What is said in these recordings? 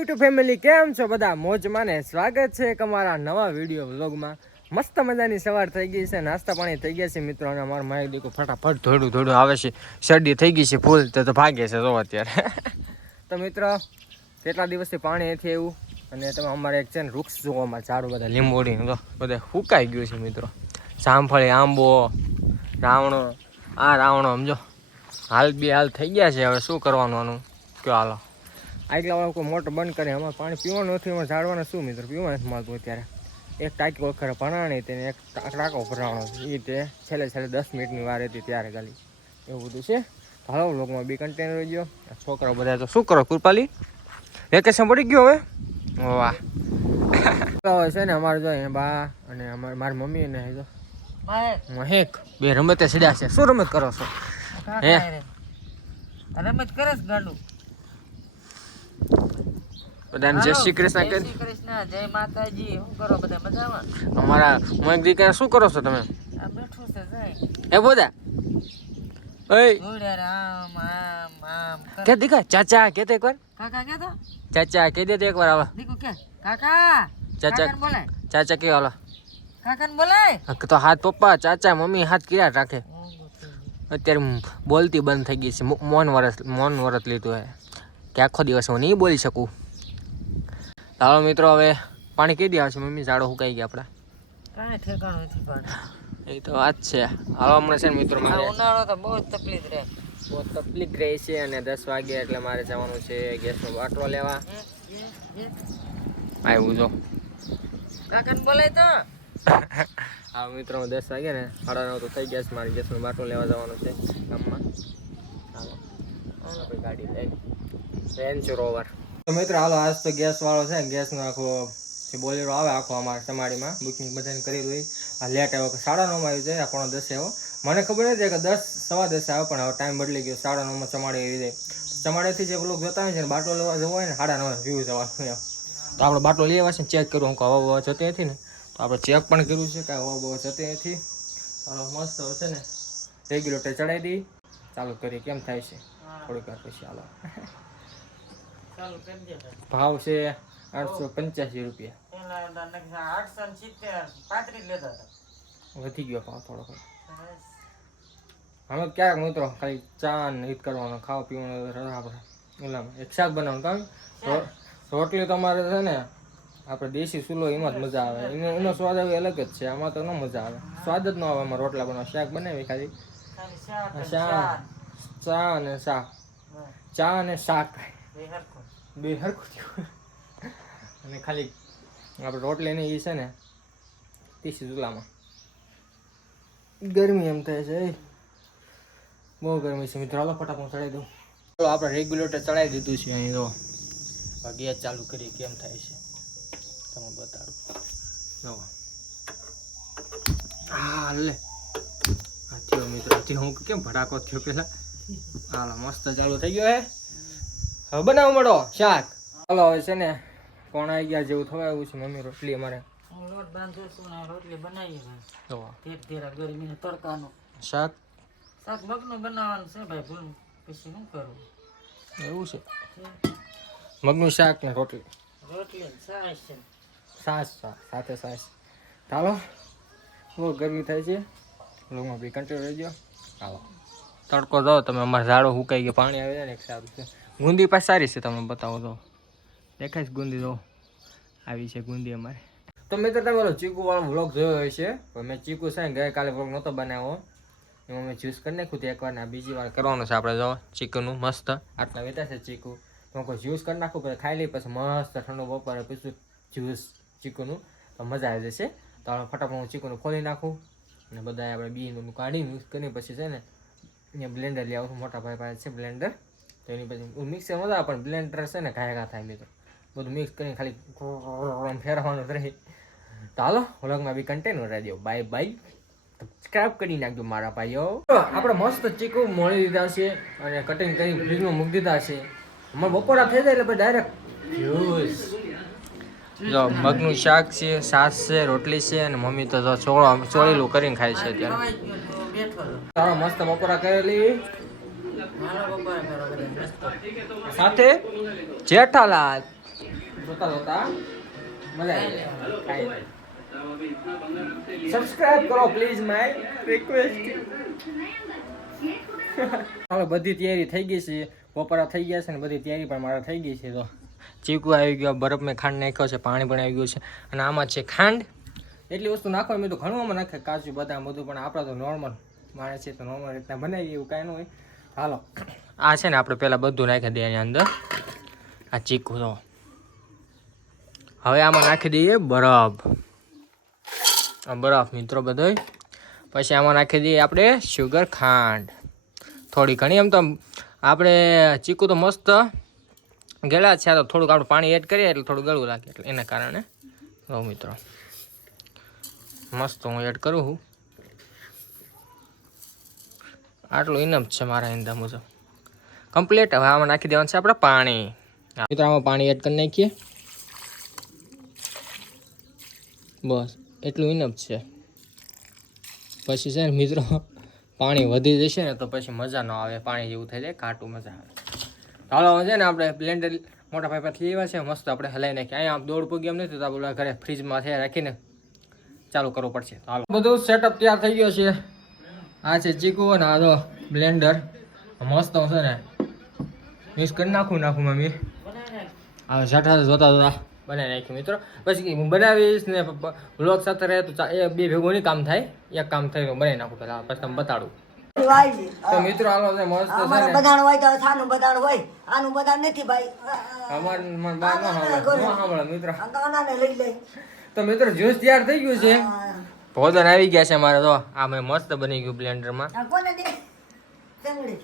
YouTube family કેમ છો બધા? મોજમાં ને સ્વાગત છે એક અમારા નવા વીડિયો વ્લોગમાં મસ્ત મજાની સવાર થઈ ગઈ છે, નાસ્તા પાણી થઈ ગયા છે મિત્રો, અને અમારા માય દીકો ફટાફટ થોડું થોડું આવે છે. શરદી થઈ ગઈ છે ફૂલ, તો તો ભાગે છે, જો અત્યારે. તો મિત્રો, કેટલા દિવસથી પાણી નથી એવું અને તમે અમારે એક છે ને વૃક્ષ જોવો અમારે ઝાડું બધા લીંબોડી તો બધા સુકાઈ ગયું છે મિત્રો. જામફળી, આંબો, રાવણો, આ રાવણો સમજો હાલ બે હાલ થઈ ગયા છે, હવે શું કરવાનું આનું? કયો હાલો? આગલા કોઈ મોટર બંધ કરે અમારે પાણી પીવાનું નથી એમાં ઝાડવાના શું મિત્ર? પીવા નથી મળતું અત્યારે. એક ટાંકી વખત ભરાણી તેને એક ટાંકો ભરાણો એ તે છેલ્લે છેલ્લે દસ મિનિટની વાર હતી ત્યારે ખાલી. એવું બધું છે. હાલો લોકમાં બી કન્ટેનર રહી ગયો આ બધા તો શું કરો કૃપાલી વેકેશન પડી ગયો હવે? વાહ. છે ને અમારે જો અહીંયા બા અને અમારે મારી મમ્મી અને જો મહેક. બે રમતે સડ્યા છે. શું રમત કરો છો? હે? રમત કરે છે ગાંડું. બધાને જય શ્રી કૃષ્ણ જય શ્રી કૃષ્ણ જય માતાજી. શું કરો બધા મજામાં? અમારા મહેક દીકરા શું કરો છો તમે? આ બેઠું છે જય. એ બોદા? ઓય. ઘોડ્યા આમ આમ કે દીકા ચાચા કે તે એકવાર? કાકા કે તો? ચાચા કે દે તો એકવાર આવા દીકુ કે કાકા ચાચા. બોલાય. ચાચા કે હાલો. કાકાને બોલાય? તો હાથ પપ્પા ચાચા મમ્મી હાથ કિરા રાખે. અત્યારે બોલતી બંધ થઈ ગઈ છે. મોન વરસ મોન વરત લીધું હે. કે આખો દિવસ હું નહીં બોલી શકું. ચાલો મિત્રો હવે પાણી કઈ દેવા આવશે મમ્મી ઝાડો સુકાઈ ગયા આપણા. એ તો વાત છે. હાલો હમણાં છે ને મિત્રો મારે ઉનાળો તો બહુ તકલીફ રહે. બહુ તકલીફ રહે છે અને દસ વાગે એટલે મારે જવાનું છે ગેસનો બાટલો લેવા. આવ્યું જો. કાકાને બોલાય તો. હા મિત્રો દસ વાગે ને સાડા નવ તો થઈ ગયા છે મારી ગેસનો બાટલો લેવા જવાનું છે ગામમાં. હાલો ગાડી લઈ. રેન્જ રોવર તો મિત્રો, હાલો, આજ તો ગેસ વાળો છે ગેસનો આખો જે બોલેરો આવે આખો અમારે તમારીમાં બુકિંગ બધાને કરી દઈ. આ લેટ આવ્યો સાડા નવમાં આવ્યું છે, આ પોણો દસે આવ્યો? મને ખબર નથી કે દસ, સવા દસે આવ્યો, પણ હવે ટાઈમ બદલી ગયો, સાડા નવમાં ચમાડી આવી જાય ચમાડેથી જે લોકો જોતા હોય છે બાટલો લેવા જવો હોય ને, સાડા નવ વ્યૂ જવાનું એમ. તો આપણે બાટલો લેવા છે ચેક કરવું હું હવા બવા જતી નથી ને. તો આપણે ચેક પણ કર્યું છે કે હવા બવા જતી નથી. મસ્ત છે ને રેગ્યુલેટર ચડાવી દઈ ચાલુ કરીએ, કેમ થાય છે? થોડીક વાર પછી, હાલો. ભાવ છે આઠસો પંચ્યાસી રૂપિયા. વધી ગયો ભાવ થોડોક હવે ક્યારેક મિત્રો ખાલી ચા ને ઈદ કરવાનો ખાવા પીવાનું આપણે. એક શાક બનાવવાનું રો- રોટલી તમારે છે ને આપણે દેશી સુલો એમાં જ મજા આવે. એનો એનો સ્વાદ આવે અલગ જ છે આમાં તો ન મજા આવે. સ્વાદ જ ન આવે આમાં રોટલા બનાવ શાક બનાવી ખાલી. ખાલી ચા ચા અને શાક. ચા અને શાક. બે હરખું. થયું અને ખાલી આપણે રોટલી ને એ છે ને દેશી ચૂલામાં. ગરમી એમ થાય છે. બહુ ગરમી છે. મિત્રો, હાલો ફટાફટ ચડાવી દઉં. ચાલો આપણે રેગ્યુલેટર ચડાવી દીધું છે અહીં તો ગેસ ચાલુ કરી કેમ થાય છે. તમે બતાડો. જો. હા, લે. હા, થયો, મિત્રો. હું કેમ ભડાકો થયો પેલા? હાલ, મસ્ત ચાલુ થઈ ગયો હે. હવે બનાવ મળો શાક. ચાલો હવે છે ને કોણ આવી ગયા જેવું થવા આવ્યું છે મમ્મી રોટલી અમારે. લોટ બાંધું છું ને રોટલી બનાવી જો. ધીરે ધીરે ગરમીને તડકાનું. શાક? શાક મગનું બનાવવાનું છે ભાઈ ભૂલ. પછી શું કરું? એવું છે. મગનું શાક ને રોટલી? રોટલી છાશ છે. સાસ સાથે સાસ ચાલો બહુ ગરમી થાય છે. લોકોમાં બી કંટ્રોલ રહી ગયો. ચાલો તડકો દો તમે અમારે ઝાડો સુકાઈ ગયો. પાણી આવે છે ને એક સારું છે. ગુંદી પાસે સારી છે તમે બતાવો તો. દેખાય છે ગુંદી તો. આવી છે ગુંદી અમારે. તો મિત્ર તમે ઓલો ચીકુ વાળો વ્લોગ જોયો હોય પણ મેં ચીકુ છે ને ગઈકાલે વ્લોગ નહોતો બનાવ્યો. એમાં મેં જ્યુસ કરી નાખ્યું હતું એકવાર ને બીજી વાર કરવાનું છે આપણે જો, ચીકુનું મસ્ત. આટલા વેતા છે ચીકુ. તો કોઈ જ્યુસ કરી નાખું, પછી ખાઈ લઈ પછી મસ્ત ઠંડુ બપોરે પીશું જ્યુસ ચીકુનું? તો મજા આવી જશે. તો આપણે ફટાફટ હું ચીકુનું ખોલી નાખું અને બધા આપણે બીનું કાઢી મિક્સ કરી પછી છે ને બ્લેન્ડર લઈ આવું મોટા ભાઈ પાસે છે બ્લેન્ડર તો એની પછી મિક્સર મજા પણ બ્લેન્ડર છે ને ઘાય ઘા થાય મિત્રો. બધું મિક્સ કરીને ખાલી આમ ફેરવવાનું જ રહે. તો હાલો વ્લોગમાં બી કન્ટેન્ટ રહેજો. બાય બાય સબસ્ક્રાઇબ કરી નાખજો મારા ભાઈઓ. આપણે મસ્ત ચીકુ મળી દીધા છે અને કટિંગ કરી ફ્રીજમાં મૂકી દીધા છે. અમારે બપોરા થઈ જાય એટલે પછી ડાયરેક્ટ જ્યુસ જો મગનું શાક છે સાસ છે રોટલી છે અને મમ્મી તો ચોળીલું કરીને ખાય છે અત્યારે. તો. તારો મસ્ત બપોરા કરેલી. બધા. સાથે જેઠાલાલ. જોતા જોતા મજા આવી સબસ્ક્રાઇબ કરો પ્લીઝ માય રિક્વેસ્ટ હવે બધી તૈયારી થઈ ગઈ છે. બપોરા થઈ ગયા છે ને બધી તૈયારી પણ મારા થઈ ગઈ છે તો. ચીકુ આવી ગયો બરફ મેં ખાંડ નાખ્યો છે પાણી પણ આવી ગયું છે. અને આમાં છે ખાંડ. એટલી વસ્તુ નાખો મેં તો ઘણું આમાં નાખે કાજુ બદામ બધું પણ આપણે તો નોર્મલ માણસ છે તો નોર્મલ રીતના બનાવીએ એવું કાંઈ ન હોય. હાલો. આ છે ને આપણે પહેલાં બધું નાખી દઈએ એની અંદર. આ ચીકુ તો. હવે આમાં નાખી દઈએ બરફ. બરફ મિત્રો બધોય. પછી આમાં નાખી દઈએ આપણે શુગર ખાંડ. થોડી ઘણી એમ તો આપણે ચીકુ તો મસ્ત ગેલા છે તો થોડુંક આપણે પાણી એડ કરીએ એટલે થોડું ગળું લાગે એટલે એના કારણે. મિત્રો, મસ્ત હું એડ કરું છું. આટલું ઇનમ છે મારા ઇંધા મુજબ કમ્પ્લીટ હવે આમાં નાખી દેવાનું છે આપણે પાણી. મિત્રો, આમાં પાણી એડ કરી નાખીએ. બસ, એટલું ઇનમ છે. પછી છે મિત્રો, પાણી વધી જશે ને તો પછી મજા ન આવે. પાણી જેવું થઈ જાય કાટું મજા આવે. ચાલો છે ને આપણે બ્લેન્ડર મોટા ભાઈ પાસેથી લેવા છે. મસ્ત આપણે હલાવી નાખીએ. અહીંયા દોડ પૂગી એમ નથી તો આપણે ઘરે ફ્રીજમાં છે રાખીને ચાલુ કરવું પડશે. હાલો. બધું સેટઅપ તૈયાર થઈ ગયો છે. આ છે ચીકુ અને આ તો બ્લેન્ડર. મસ્ત છે ને. મિક્સ કરી નાખું નાખું મમ્મી. આ સાઠા જોતા જોતા બનાવી નાખ્યું મિત્રો. પછી હું બનાવીશ ને વ્લોગ સાથે રહે તો એ બે ભેગું નહીં કામ થાય. એક કામ થાય તો બનાવી નાખું પહેલાં પછી તમને બતાડું. તો મિત્રો હાલો છે મસ્ત છે અમારે ને. બધાનું હોય તો સાનું બધાનું હોય. આનું બધાનું નથી ભાઈ. અમાર મને બાર ન સાંભળે ન સાંભળે મિત્રો? આ ગાનાને લઈ લઈ તો મિત્રો જ્યુસ તૈયાર થઈ ગયું છે. ભોજન આવી ગયા છે મારે તો. આ મેં મસ્ત બની ગયું બ્લેન્ડરમાં આ કોને દે? ચંગડી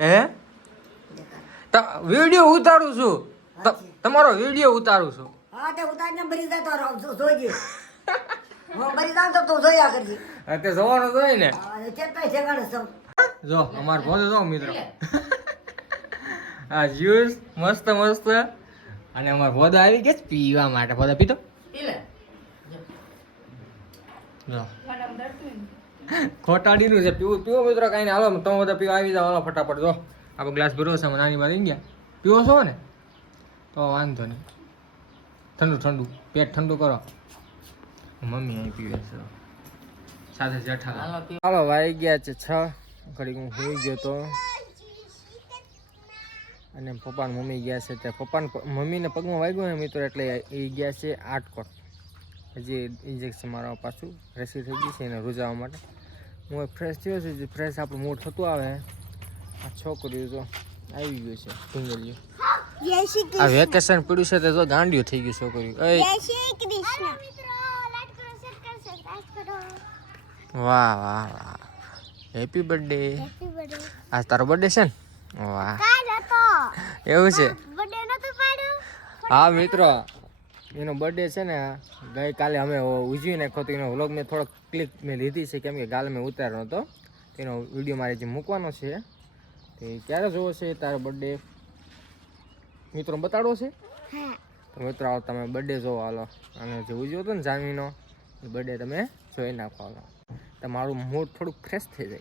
હે? તો વીડિયો ઉતારું છું. તમારો વીડિયો ઉતારું છું. હા તે ઉતારીને ભરી જાય તો રહો, જો- જોઈજે ભરી જાઉં તો તું જોયા કરજે. તે જોવાનું તો ને. આ ઠેકાણે સૌ જો અમાર ભોજો જો મિત્રો. આ જ્યુસ મસ્ત મસ્ત. અને અમાર ભોદા આવી ગયા છે પીવા માટે. ભોદા પીતો જો ખોટાડીનું છે. પીવું પીવો મિત્રો કાંઈ નહીં. હાલો તમે બધા પીવા આવી જાવ હાલો ફટાફટ જો. આપણો ગ્લાસ ભરો છે નાની મારી ગયા. પીવો છો ને? તો વાંધો નહીં. ઠંડુ ઠંડુ. પેટ ઠંડુ કરો. મમ્મી અહીં પીવે છે. સાથે જેઠા હાલો વાઈ ગયા છે છ. ઘડીક હું હોઈ ગયો તો. અને પપ્પા મમ્મી ગયા છે. ત્યાં પપ્પાને મમ્મીને પગમાં વાગ્યો ને મિત્રો એટલે એ ગયા છે આટકોટ. હજી ઇન્જેક્શન મારવા પાછું રસી થઈ ગઈ છે એને રૂજાવા માટે. હું ફ્રેશ થયો છું જે ફ્રેશ આપણું મૂડ થતું આવે. આ છોકરીઓ તો આવી ગયું છે ઢુંગળીઓ આ વેકેશન પડ્યું છે તો જો ગાંડિયું થઈ ગયું છોકરીઓ. એ વાહ વાહ વાહ. હેપી બર્થડે આજ તારો બર્થડે છે ને? વાહ. એવું છે? હા મિત્રો. એનો બર્થડે છે ને ગઈકાલે અમે ઉજવી નાખ્યો એનો વ્લોગ મેં થોડોક ક્લિક મેં લીધી છે કેમ કે કાલે મેં ઉતાર્યો હતો તેનો વીડિયો મારે જે મૂકવાનો છે તે ક્યારે જોવો છે તારો બર્થડે મિત્રો બતાડવો છે? મિત્રો આવો તમે બર્થડે જોવો હાલો. અને જે ઉજવ્યો હતો ને જામીનો એ બર્થડે તમે જોઈ નાખો હાલો. તમારું મૂડ થોડુંક ફ્રેશ થઈ જાય.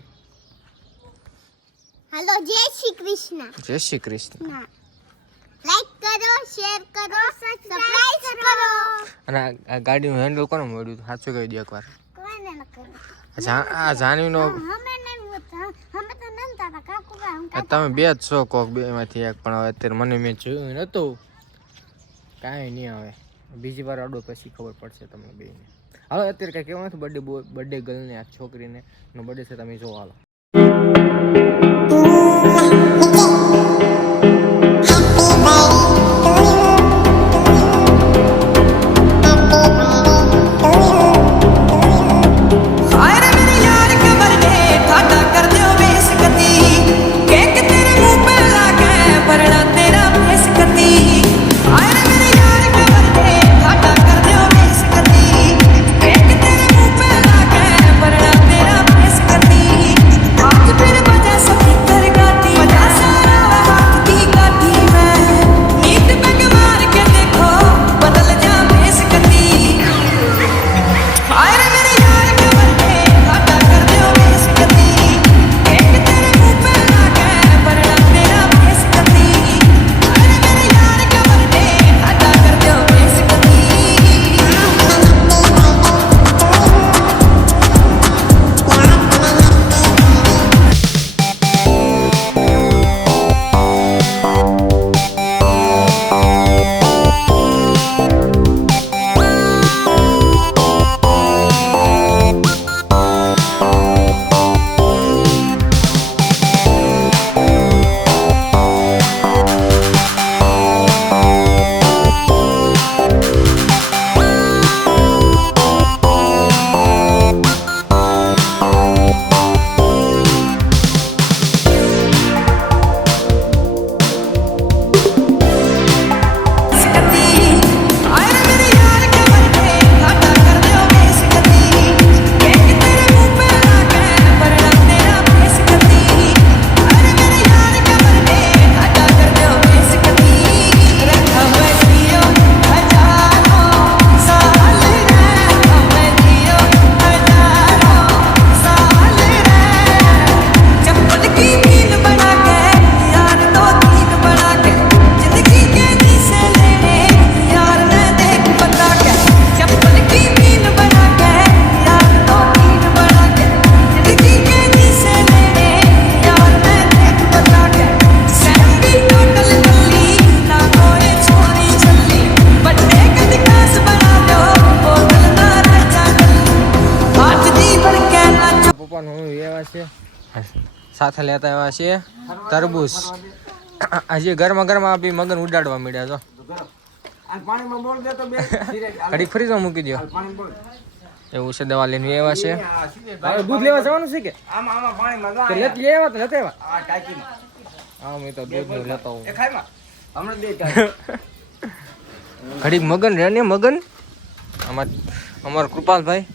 હાલો જય શ્રી કૃષ્ણ. જય શ્રી કૃષ્ણ. લાઈક કરો શેર કરો સબસ્ક્રાઇબ કરો. અને આ ગાડીનું હેન્ડલ કોને મળ્યું સાચું કહી દે એકવાર. કોને ન આ જાનવીનો તમે બે. જ છો કોક બે માંથી એક પણ હવે અત્યારે મને મેં જોયું નતું. કાંઈ નહીં હવે. બીજી વાર અડો પછી ખબર પડશે તમને બેને હવે અત્યારે કાંઈ કહેવાનું નથી. બર્થડે બોય બર્થડે ગર્લને આ છોકરીને. બર્થડે છે તમે જોવા લો સાથે લેતા આવ્યા છે તરબૂચ. હજી ગરમા ગરમા બી મગન ઉડાડવા મળ્યા છો. ઘડી પાણીમાં તો ઘડીક ફ્રીજમાં મૂકી દો એવું છે દવા લઈને એવા છે. હવે દૂધ લેવા જવાનું છે કે? આમાં આમાં પાણીમાં લેત લઈ તો લેતા આવ્યા? આ ટાંકીમાં હા મેં તો દૂધનું લેતો હું હમણાં દે ઘડીક મગન રે ને મગન? અમાર અમાર કૃપાલભાઈ.